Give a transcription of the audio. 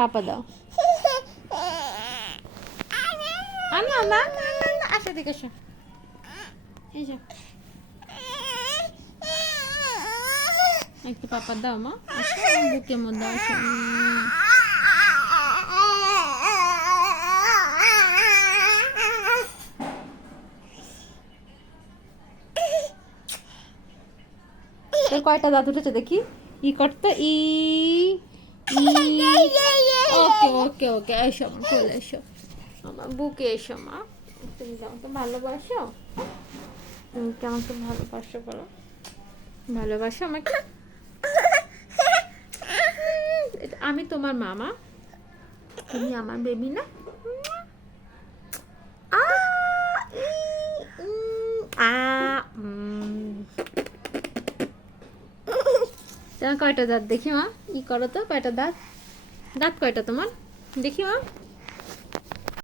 পাপা দাও। না না না না না, আসো দেখে আসো, এই যা একটু পাপা দাও মা, আসো বুকের মধ্যে আসো। তোর কয়টা দাঁত উঠেছে দেখি, ই করতো ই। ওকে ওকে ওকে, এসো আমার কোলে এসো, আমার বুকে এসো মা। তুমি কি আমাকে ভালোবাসো? তুমি কি আমাকে ভালোবাসো বলো, ভালোবাসো আমাকে? আমি তোমার মামা, তুমি আমার বেবি না? আ ই আ তোমার কয়টা দাঁত দেখি মা, ই করো তো, কয়টা দাঁত, দাঁত কয়টা তোমার দেখি মা।